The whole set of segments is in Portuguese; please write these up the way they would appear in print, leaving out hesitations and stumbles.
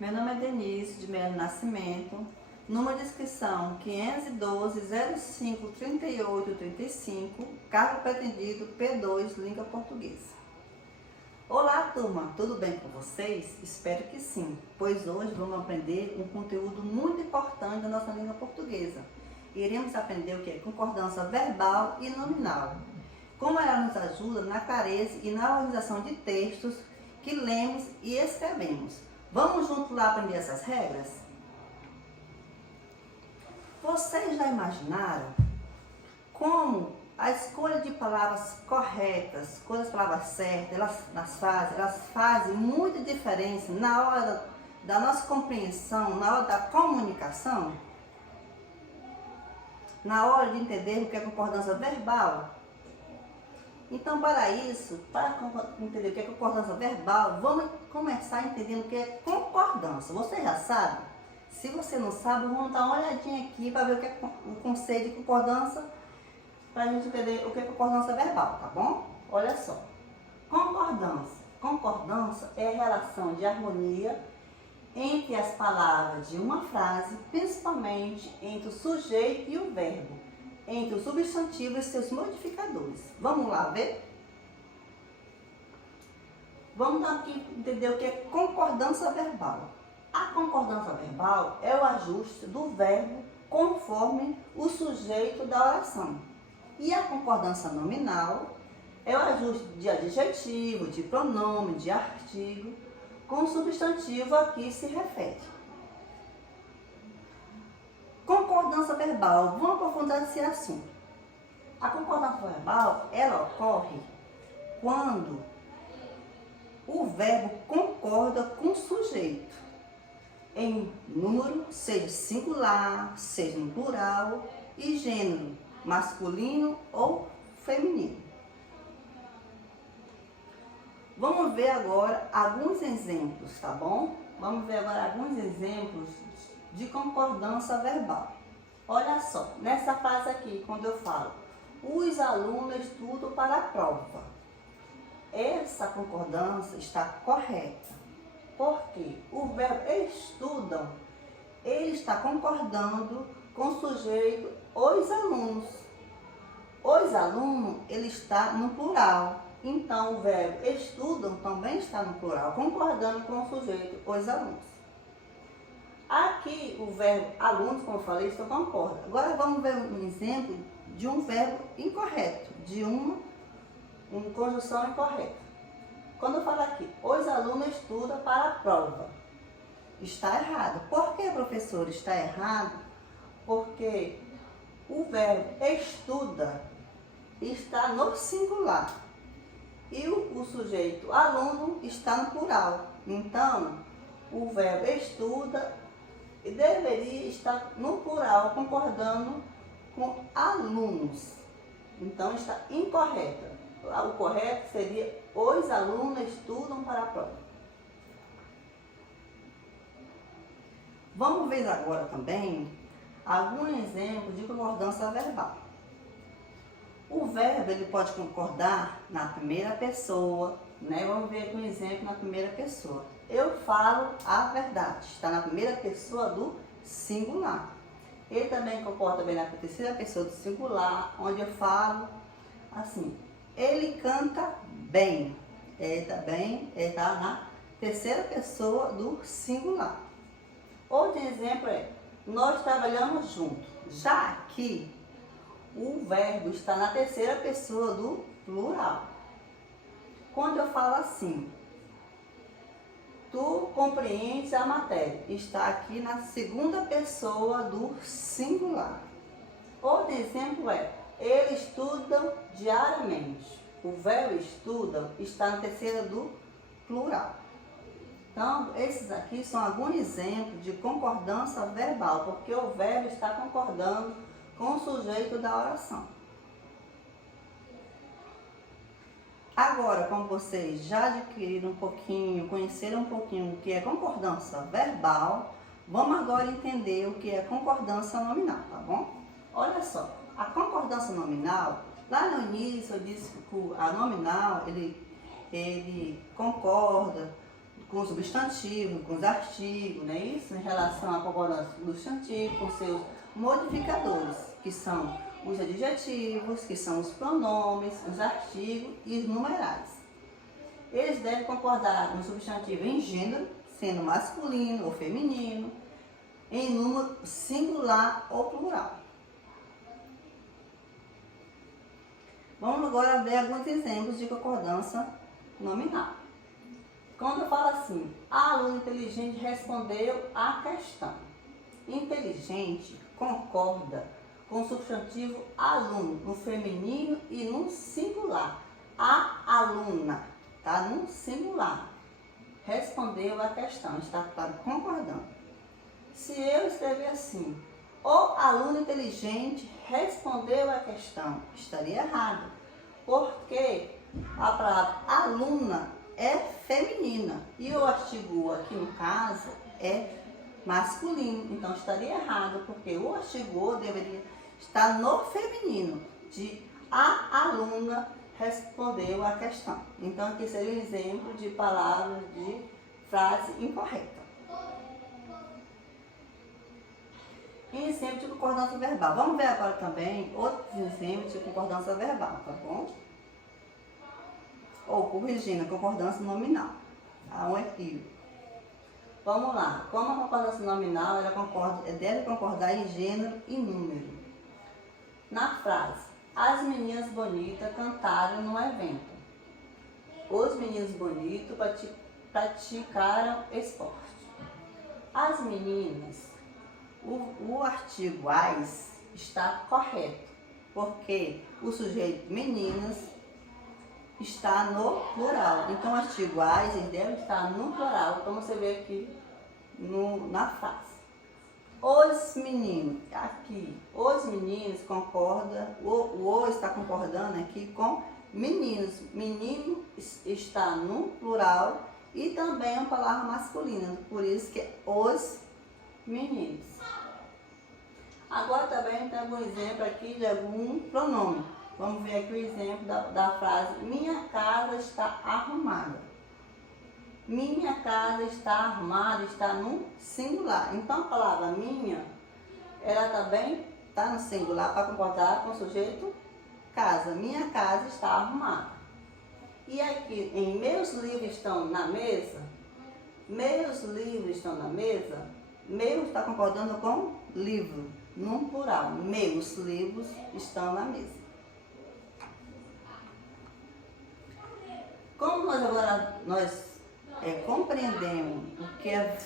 Meu nome é Denise de Melo Nascimento, número de inscrição 512-05-3835, cargo pretendido P2, língua portuguesa. Olá turma, tudo bem com vocês? Espero que sim, pois hoje vamos aprender um conteúdo muito importante da nossa língua portuguesa. Iremos aprender o que é concordância verbal e nominal, como ela nos ajuda na clareza e na organização de textos que lemos e escrevemos. Vamos juntos lá aprender essas regras? Vocês já imaginaram como a escolha de palavras corretas, escolha as palavras certas, elas fazem muita diferença na hora da nossa compreensão, na hora da comunicação? Na hora de entender o que é concordância verbal? Então, para isso, para entender o que é concordância verbal, vamos começar entendendo o que é concordância. Você já sabe? Se você não sabe, vamos dar uma olhadinha aqui para ver o que é o conceito de concordância, para a gente entender o que é concordância verbal, tá bom? Olha só. Concordância. Concordância é a relação de harmonia entre as palavras de uma frase, principalmente entre o sujeito e o verbo, entre o substantivo e seus modificadores. Vamos lá ver? Vamos aqui entender o que é concordância verbal. A concordância verbal é o ajuste do verbo conforme o sujeito da oração. E a concordância nominal é o ajuste de adjetivo, de pronome, de artigo, com o substantivo a que se refere. Concordância verbal, vamos aprofundar esse assunto. A concordância verbal, ela ocorre quando o verbo concorda com o sujeito, em número, seja singular, seja no plural, e gênero, masculino ou feminino. Vamos ver agora alguns exemplos, tá bom? Vamos ver agora alguns exemplos de concordância verbal. Olha só, nessa frase aqui, quando eu falo, os alunos estudam para a prova. Essa concordância está correta, porque o verbo estudam, ele está concordando com o sujeito, os alunos. Os alunos, ele está no plural. Então, o verbo estudam também está no plural, concordando com o sujeito, os alunos. Aqui, o verbo alunos, como eu falei, estão concorda. Agora, vamos ver um exemplo de um verbo incorreto, de uma conjunção incorreta. Quando eu falo aqui, os alunos estudam para a prova, está errado. Por que, professor, está errado? Porque o verbo estuda está no singular e o sujeito aluno está no plural. Então, o verbo estuda deveria estar no plural, concordando com alunos. Então, está incorreta. O correto seria os alunos estudam para a prova. Vamos ver agora também alguns exemplos de concordância verbal. O verbo, ele pode concordar na primeira pessoa, né? Vamos ver aqui um exemplo na primeira pessoa. Eu falo a verdade, está na primeira pessoa do singular. Ele também concorda bem na terceira pessoa do singular, onde eu falo assim, ele canta bem. Ele também está na terceira pessoa do singular. Outro exemplo é, nós trabalhamos juntos. Já aqui, o verbo está na terceira pessoa do plural. Quando eu falo assim, tu compreendes a matéria, está aqui na segunda pessoa do singular. Outro exemplo é, eles estudam diariamente. O verbo estudam está na terceira do plural. Então, esses aqui são alguns exemplos de concordância verbal, porque o verbo está concordando com o sujeito da oração. Agora, como vocês já adquiriram um pouquinho, conheceram um pouquinho o que é concordância verbal, vamos agora entender o que é concordância nominal, tá bom? Olha só, a concordância nominal, lá no início eu disse que a nominal, ele concorda com o substantivo, com os artigos, não é isso? Em relação à concordância do substantivo, com seus modificadores, que são os adjetivos, que são os pronomes, os artigos e os numerais. Eles devem concordar no substantivo em gênero, sendo masculino ou feminino, em número singular ou plural. Vamos agora ver alguns exemplos de concordância nominal. Quando eu falo assim, a aluna inteligente respondeu à questão. Inteligente concorda com o substantivo aluno, no feminino e no singular. A aluna, tá no singular, respondeu à questão, está concordando. Se eu escrever assim, o aluno inteligente respondeu à questão, estaria errado, porque a palavra aluna é feminina e o artigo aqui no caso é masculino, então estaria errado, porque o artigo deveria estar no feminino, de a aluna respondeu à questão. Então aqui seria um exemplo de palavra de frase incorreta. Exemplo de concordância verbal. Vamos ver agora também outros exemplos de concordância verbal, tá bom? Ou corrigindo, concordância nominal. Há um equívoco. Vamos lá. Como a concordância nominal, ela deve concordar em gênero e número. Na frase, as meninas bonitas cantaram no evento. Os meninos bonitos praticaram esporte. As meninas, o artigo as está correto, porque o sujeito meninas está no plural. Então, o artigo as deve estar no plural, como você vê aqui na frase. Os meninos, aqui, os meninos concorda, o está concordando aqui com meninos. Menino está no plural e também é uma palavra masculina, por isso que é os meninos. Agora também tem algum exemplo aqui de algum pronome. Vamos ver aqui o exemplo da frase, minha casa está arrumada. Minha casa está arrumada, está no singular. Então a palavra minha, ela também está no singular para concordar com o sujeito casa. Minha casa está arrumada. E aqui, em meus livros estão na mesa, meus livros estão na mesa, meu está concordando com livro, num plural. Meus livros estão na mesa. Como nós compreendemos o que é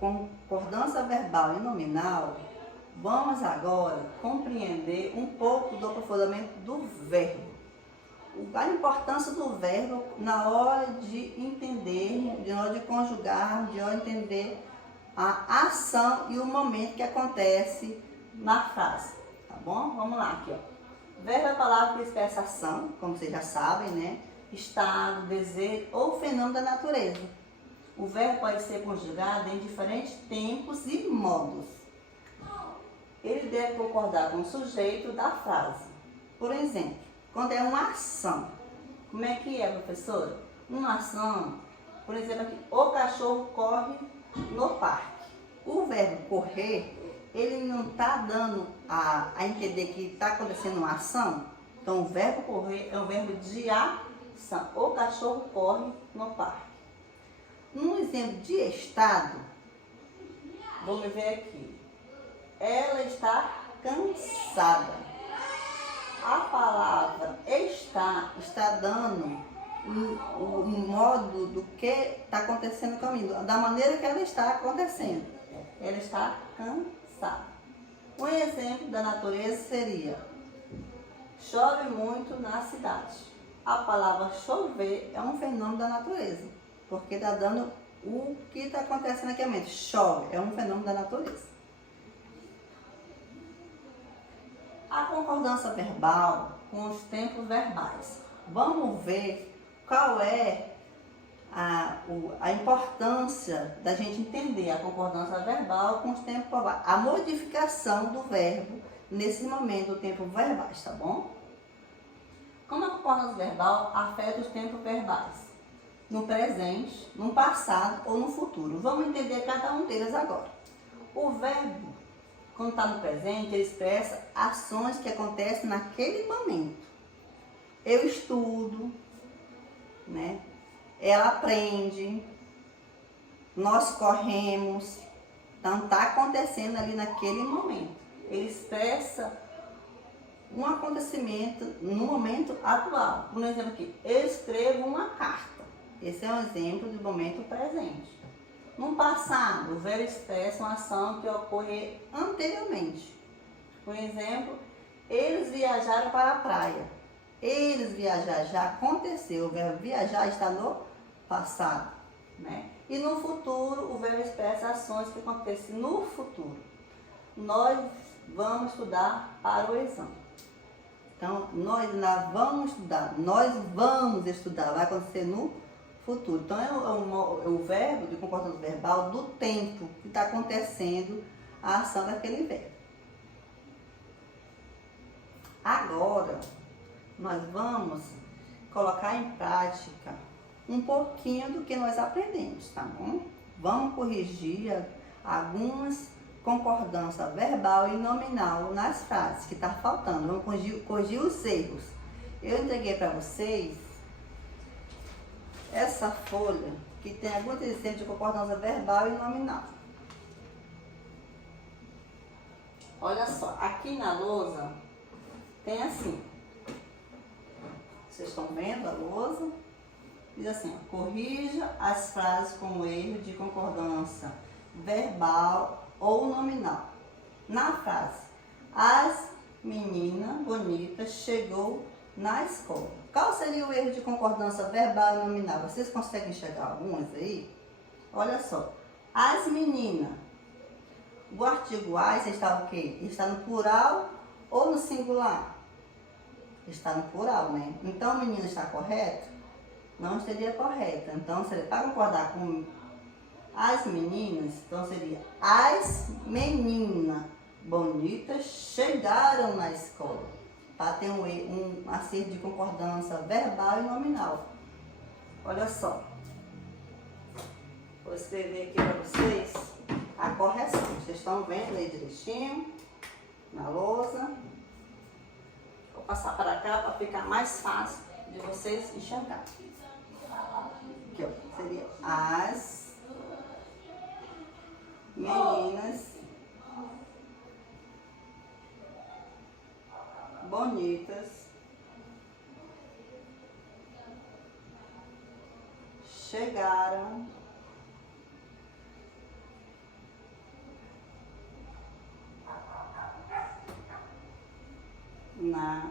concordância verbal e nominal, vamos agora compreender um pouco do aprofundamento do verbo. A importância do verbo na hora de entender, na hora de conjugar, de hora de entender a ação e o momento que acontece na frase, tá bom? Vamos lá aqui, ó. Verbo é a palavra que expressa ação, como vocês já sabem, né? Estado, desejo ou fenômeno da natureza. O verbo pode ser conjugado em diferentes tempos e modos. Ele deve concordar com o sujeito da frase. Por exemplo, quando é uma ação. Como é que é, professora? Uma ação, por exemplo, aqui, o cachorro corre no parque. O verbo correr, ele não está dando a entender que está acontecendo uma ação. Então, o verbo correr é um verbo de ação. O cachorro corre no parque. Um exemplo de estado, vamos ver aqui. Ela está cansada. A palavra está dando um modo do que está acontecendo no caminho, da maneira que ela está acontecendo. Ela está cansada. Um exemplo da natureza seria: chove muito na cidade. A palavra chover é um fenômeno da natureza, porque está dando o que está acontecendo aqui realmente. Chove é um fenômeno da natureza. A concordância verbal com os tempos verbais. Vamos ver qual é a importância da gente entender a concordância verbal com os tempos verbais. A modificação do verbo nesse momento, o tempo verbais, tá bom? Como a concordância verbal afeta os tempos verbais? no presente, no passado ou no futuro. Vamos entender cada um deles agora. O verbo, quando está no presente, ele expressa ações que acontecem naquele momento. Eu estudo, né? Ela aprende, nós corremos. Então está acontecendo ali naquele momento. Ele expressa um acontecimento no momento atual. Por exemplo aqui, eu escrevo uma carta. Esse é um exemplo do momento presente. No passado, o verbo expressa uma ação que ocorreu anteriormente. Por exemplo, eles viajaram para a praia. Eles viajaram, já aconteceu. O verbo viajar está no passado, né? E no futuro, o verbo expressa ações que acontecem no futuro. Nós vamos estudar para o exame. Então, nós lá vamos estudar, vai acontecer no futuro. Então, é o verbo de comportamento verbal do tempo que está acontecendo a ação daquele verbo. Agora, nós vamos colocar em prática um pouquinho do que nós aprendemos, tá bom? Vamos corrigir algumas concordância verbal e nominal nas frases que está faltando. Vamos corrigir os erros. Eu entreguei para vocês essa folha que tem alguns exemplos de concordância verbal e nominal. Olha só, aqui na lousa tem assim. Vocês estão vendo a lousa? Diz assim, ó, corrija as frases com erro de concordância verbal ou nominal. Na frase, as meninas bonitas chegou na escola. Qual seria o erro de concordância verbal e nominal? Vocês conseguem enxergar algumas aí? Olha só. As meninas. O artigo as está o quê? Está no plural ou no singular? Está no plural, né? Então, menina está correto? Não seria correta. Então, seria para concordar com as meninas, então seria as meninas bonitas chegaram na escola. Para ter um acerto de concordância verbal e nominal. Olha só. Vou escrever aqui para vocês a correção. Vocês estão vendo aí direitinho na lousa. Vou passar para cá para ficar mais fácil de vocês enxergar. Aqui, ó, seria as meninas bonitas chegaram na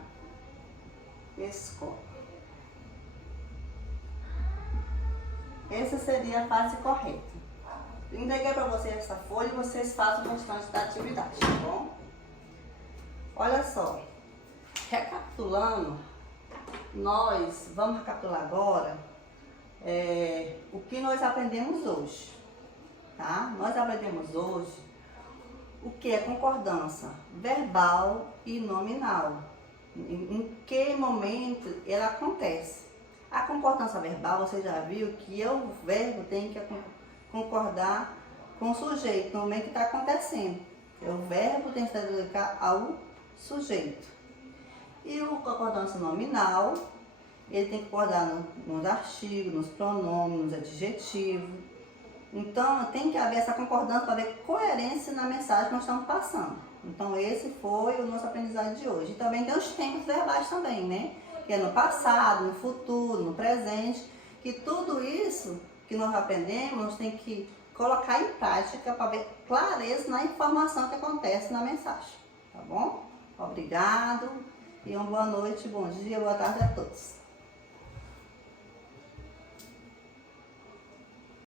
escola. Essa seria a frase correta. Entreguei para vocês essa folha e vocês façam o restante da atividade, tá bom? Olha só, recapitulando, nós vamos recapitular agora o que nós aprendemos hoje, tá? Nós aprendemos hoje o que é concordância verbal e nominal, em que momento ela acontece. A concordância verbal, você já viu que o verbo tem que concordar com o sujeito no momento que está acontecendo. O verbo tem que se dedicar ao sujeito. E o concordância nominal, ele tem que concordar nos artigos, nos pronomes, nos adjetivos. Então, tem que haver essa concordância para ver coerência na mensagem que nós estamos passando. Então, esse foi o nosso aprendizado de hoje. E também tem os tempos verbais também, né? Que é no passado, no futuro, no presente, que tudo isso que nós aprendemos, nós tem que colocar em prática para ver clareza na informação que acontece na mensagem, tá bom? Obrigado e uma boa noite, bom dia, boa tarde a todos.